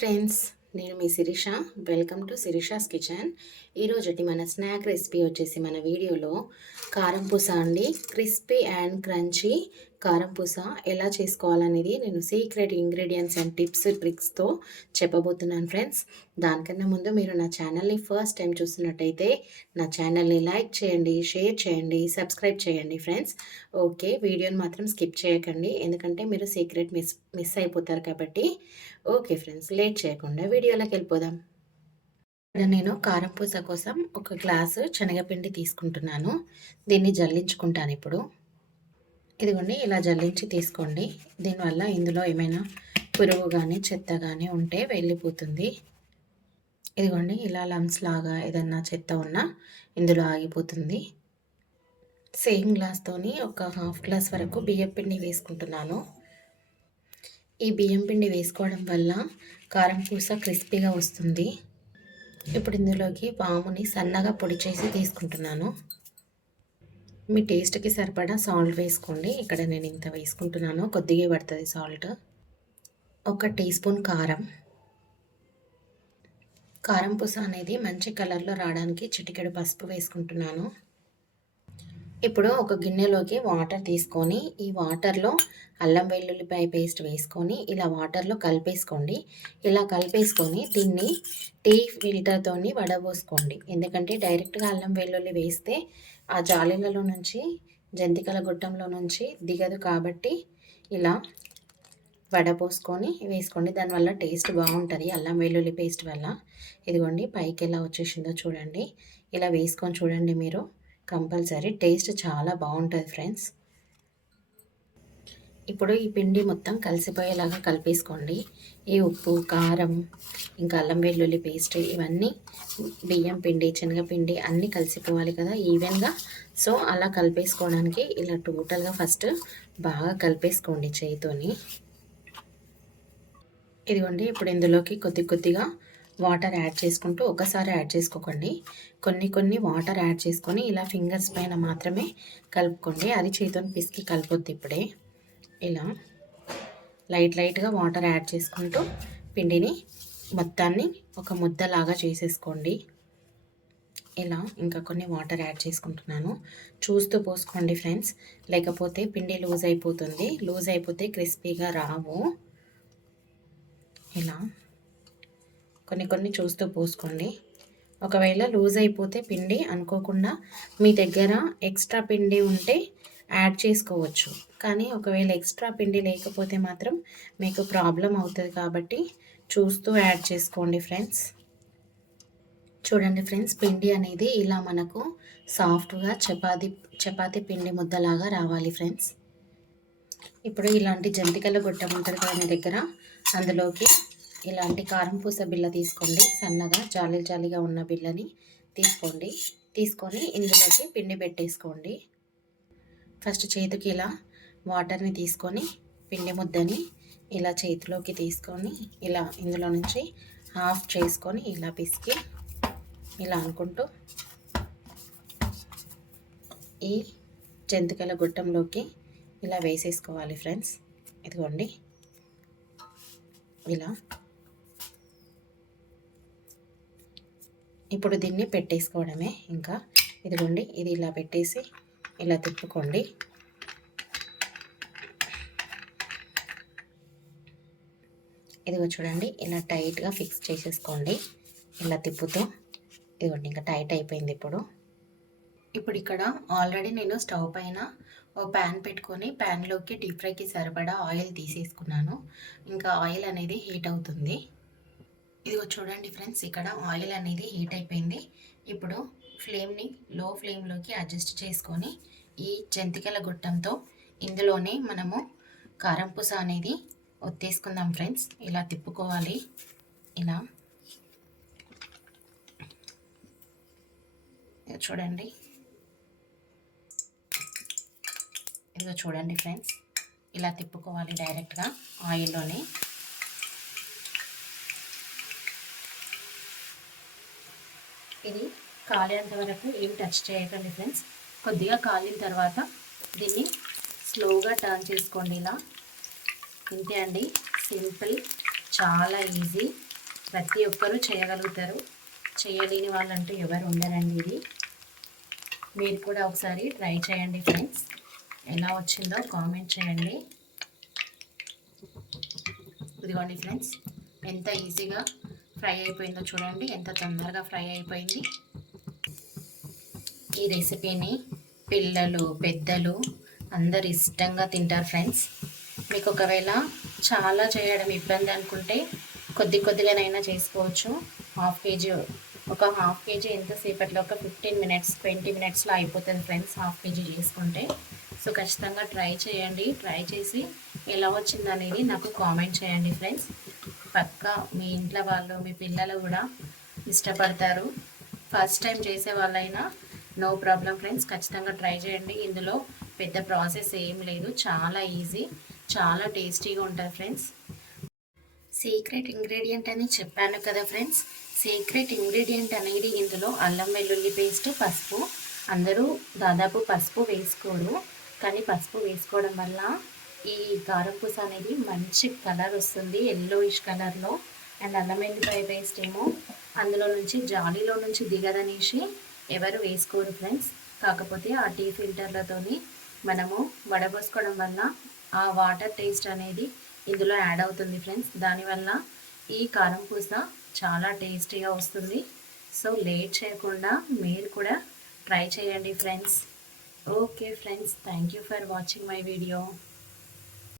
Friends, నేను మీ Sirisha. Welcome to Sirisha's kitchen. ఈరోజుటి మన స్నాక్ రెసిపీ వచ్చేసి మన వీడియోలో కారం పూస అండి. క్రిస్పీ అండ్ క్రంచీ కారం పూస ఎలా చేసుకోవాలనేది నేను సీక్రెట్ ఇంగ్రీడియంట్స్ అండ్ టిప్స్ ట్రిక్స్తో చెప్పబోతున్నాను ఫ్రెండ్స్. దానికన్నా ముందు మీరు నా ఛానల్ని ఫస్ట్ టైం చూస్తున్నట్టయితే నా ఛానల్ని లైక్ చేయండి, షేర్ చేయండి, సబ్స్క్రైబ్ చేయండి ఫ్రెండ్స్. ఓకే, వీడియోని మాత్రం స్కిప్ చేయకండి, ఎందుకంటే మీరు సీక్రెట్ మిస్ అయిపోతారు కాబట్టి. ఓకే ఫ్రెండ్స్, లేట్ చేయకుండా వీడియోలోకి వెళ్ళిపోదాం. ఇక్కడ నేను కారం పూస కోసం ఒక గ్లాసు శనగపిండి తీసుకుంటున్నాను. దీన్ని జల్లించుకుంటాను ఇప్పుడు. ఇదిగోండి, ఇలా జల్లించి తీసుకోండి. దీనివల్ల ఇందులో ఏమైనా పురుగు కానీ చెత్త కానీ ఉంటే వెళ్ళిపోతుంది. ఇదిగోండి, ఇలా లంప్స్ లాగా ఏదన్నా చెత్త ఉన్నా ఇందులో ఆగిపోతుంది. సేమ్ గ్లాస్తోని ఒక హాఫ్ గ్లాస్ వరకు బియ్యం పిండి వేసుకుంటున్నాను. ఈ బియ్యం పిండి వేసుకోవడం వల్ల కారం పూస క్రిస్పీగా వస్తుంది. ఇప్పుడు ఇందులోకి వాముని సన్నగా పొడి చేసి తీసుకుంటున్నాను. మీ టేస్ట్కి సరిపడా సాల్ట్ వేసుకోండి. ఇక్కడ నేను ఇంత వేసుకుంటున్నాను, కొద్దిగా పడుతుంది సాల్ట్. 1 టీ స్పూన్ కారం. కారం పూస అనేది మంచి కలర్లో రావడానికి చిటికెడు పసుపు వేసుకుంటున్నాను. ఇప్పుడు ఒక గిన్నెలోకి వాటర్ తీసుకొని ఈ వాటర్లో అల్లం వెల్లుల్లిపాయ పేస్ట్ వేసుకొని ఇలా వాటర్లో కలిపేసుకోండి. ఇలా కలిపేసుకొని దీన్ని టీ ఫిల్టర్తో వడబోసుకోండి. ఎందుకంటే డైరెక్ట్గా అల్లం వెల్లుల్లి వేస్తే ఆ జాలీలలో నుంచి, జంతికల గుట్టంలో నుంచి దిగదు, కాబట్టి ఇలా వడపోసుకొని వేసుకోండి. దానివల్ల టేస్ట్ బాగుంటుంది అల్లం వెల్లుల్లి పేస్ట్ వల్ల. ఇదిగోండి, పైకి ఎలా వచ్చేసిందో చూడండి. ఇలా వేసుకొని చూడండి, మీరు కంపల్సరీ టేస్ట్ చాలా బాగుంటుంది ఫ్రెండ్స్. ఇప్పుడు ఈ పిండి మొత్తం కలిసిపోయేలాగా కలిపేసుకోండి. ఈ ఉప్పు, కారం, ఇంకా అల్లం వెల్లుల్లి పేస్ట్, ఇవన్నీ బియ్యం పిండి, శనగపిండి అన్నీ కలిసిపోవాలి కదా ఈవెన్గా. సో అలా కలిపేసుకోవడానికి ఇలా టోటల్గా ఫస్ట్ బాగా కలిపేసుకోండి చేయితోని. ఇదిగోండి, ఇప్పుడు ఇందులోకి కొద్దిగా వాటర్ యాడ్ చేసుకుంటూ, ఒకసారి యాడ్ చేసుకోకండి, కొన్ని వాటర్ యాడ్ చేసుకొని ఇలా ఫింగర్స్ పైన మాత్రమే కలుపుకోండి. అది చేతితో పిసికి కలపొద్దు. ఇప్పుడే ఇలా లైట్గా వాటర్ యాడ్ చేసుకుంటూ పిండిని మొత్తాన్ని ఒక ముద్దలాగా చేసేసుకోండి. ఇలా ఇంకా కొన్ని వాటర్ యాడ్ చేసుకుంటున్నాను. చూస్తూ పోసుకోండి ఫ్రెండ్స్, లేకపోతే పిండి లూజ్ అయిపోతుంది. లూజ్ అయిపోతే క్రిస్పీగా రావు. ఇలా కొన్ని చూస్తూ పోసుకోండి. ఒకవేళ లూజ్ అయిపోతే పిండి అనుకోకుండా మీ దగ్గర ఎక్స్ట్రా పిండి ఉంటే యాడ్ చేసుకోవచ్చు. కానీ ఒకవేళ ఎక్స్ట్రా పిండి లేకపోతే మాత్రం మీకు ప్రాబ్లం అవుతుంది, కాబట్టి చూస్తూ యాడ్ చేసుకోండి ఫ్రెండ్స్. చూడండి ఫ్రెండ్స్, పిండి అనేది ఇలా మనకు సాఫ్ట్గా చపాతీ పిండి ముద్దలాగా రావాలి ఫ్రెండ్స్. ఇప్పుడు ఇలాంటి జంతికల గొట్టం ఉంటుంది కదా మీ దగ్గర, అందులోకి ఇలాంటి కారం పూస బిళ్ళ తీసుకోండి. సన్నగా జాలీగా ఉన్న బిళ్ళని తీసుకొని ఇందులోకి పిండి పెట్టేసుకోండి. ఫస్ట్ చేతికి ఇలా వాటర్ని తీసుకొని పిండి ముద్దని ఇలా చేతిలోకి తీసుకొని ఇలా ఇందులో నుంచి హాఫ్ చేసుకొని ఇలా పిసికి ఇలా అనుకుంటూ ఈ జంతికల గుట్టంలోకి ఇలా వేసేసుకోవాలి ఫ్రెండ్స్. ఇదిగోండి, ఇలా. ఇప్పుడు దీన్ని పెట్టేసుకోవడమే. ఇంకా ఇదిగోండి, ఇది ఇలా పెట్టేసి ఇలా తిప్పుకోండి. ఇదిగో చూడండి, ఇలా టైట్గా ఫిక్స్ చేసేసుకోండి ఇలా తిప్పుతూ. ఇదిగోండి, ఇంకా టైట్ అయిపోయింది. ఇప్పుడు ఇక్కడ ఆల్రెడీ నేను స్టవ్ పైన ఓ ప్యాన్ పెట్టుకొని ప్యాన్లోకి డీప్ ఫ్రైకి సరిపడా ఆయిల్ తీసేసుకున్నాను. ఇంకా ఆయిల్ అనేది హీట్ అవుతుంది. ఇదిగో చూడండి ఫ్రెండ్స్, ఇక్కడ ఆయిల్ అనేది హీట్ అయిపోయింది. ఇప్పుడు ఫ్లేమ్ని లో ఫ్లేమ్లోకి అడ్జస్ట్ చేసుకొని ఈ జంతికల గుట్టంతో ఇందులోనే మనము కారం పూస అనేది ఒత్తేసుకుందాం ఫ్రెండ్స్. ఇలా తిప్పుకోవాలి. ఇలా చూడండి, ఇదిగో చూడండి ఫ్రెండ్స్, ఇలా తిప్పుకోవాలి డైరెక్ట్గా ఆయిల్లోనే. ఇది కాలేంత వరకు ఏం టచ్ చేయకండి ఫ్రెండ్స్. కొద్దిగా కాలిన తర్వాత దీన్ని స్లోగా టర్న్ చేసుకోండి ఇలా. ఇంతే అండి, సింపుల్, చాలా ఈజీ. ప్రతి ఒక్కరూ చేయగలుగుతారు. చేయలేని వాళ్ళంటూ ఎవరు ఉండరండి. ఇది మీరు కూడా ఒకసారి ట్రై చేయండి ఫ్రెండ్స్. ఎలా వచ్చిందో కామెంట్ చేయండి. ఇదిగోండి ఫ్రెండ్స్, ఎంత ఈజీగా ఫ్రై అయిపోయిందో చూడండి, ఎంత తొందరగా ఫ్రై అయిపోయింది. ఈ రెసిపీని పిల్లలు పెద్దలు అందరు ఇష్టంగా తింటారు ఫ్రెండ్స్. మీకు ఒకవేళ చాలా చేయడం ఇబ్బంది అనుకుంటే కొద్దిగానైనా చేసుకోవచ్చు. ఒక హాఫ్ కేజీ ఎంతసేపట్లో, ఒక 15 మినిట్స్ 20 మినిట్స్లో అయిపోతుంది ఫ్రెండ్స్, హాఫ్ కేజీ చేసుకుంటే. సో ఖచ్చితంగా ట్రై చేయండి. ట్రై చేసి ఎలా వచ్చిందనేది నాకు కామెంట్ చేయండి ఫ్రెండ్స్. పక్కా మీ ఇంట్లో వాళ్ళు, మీ పిల్లలు కూడా ఇష్టపడతారు. ఫస్ట్ టైం చేసే వాళ్ళైనా నో ప్రాబ్లం ఫ్రెండ్స్, ఖచ్చితంగా ట్రై చేయండి. ఇందులో పెద్ద ప్రాసెస్ ఏం లేదు, చాలా ఈజీ, చాలా టేస్టీగా ఉంటుంది ఫ్రెండ్స్. సీక్రెట్ ఇంగ్రీడియంట్ అని చెప్పాను కదా ఫ్రెండ్స్. సీక్రెట్ ఇంగ్రీడియంట్ అనేది ఇందులో అల్లం వెల్లుల్లి పేస్ట్, పసుపు. అందరూ దాదాపు పసుపు వేసుకోరు, కానీ పసుపు వేసుకోవడం వల్ల ఈ కారపూస అనేది మంచి కలర్ వస్తుంది, ఎల్లోయిష్ కలర్లో. అండ్ అల్లం వెల్లిపాయ పేస్ట్ ఏమో అందులో నుంచి జాలీలో నుంచి దిగదనేసి ఎవరు వేసుకోరు ఫ్రెండ్స్. కాకపోతే ఆ టీ ఫిల్టర్లతోని మనము వడబోసుకోవడం వల్ల ఆ వాటర్ టేస్ట్ అనేది ఇందులో యాడ్ అవుతుంది ఫ్రెండ్స్. దానివల్ల ఈ కారం పూస చాలా టేస్టీగా వస్తుంది. సో లేట్ చేయకుండా మీరు కూడా ట్రై చేయండి friends. Okay friends, thank you for watching my video.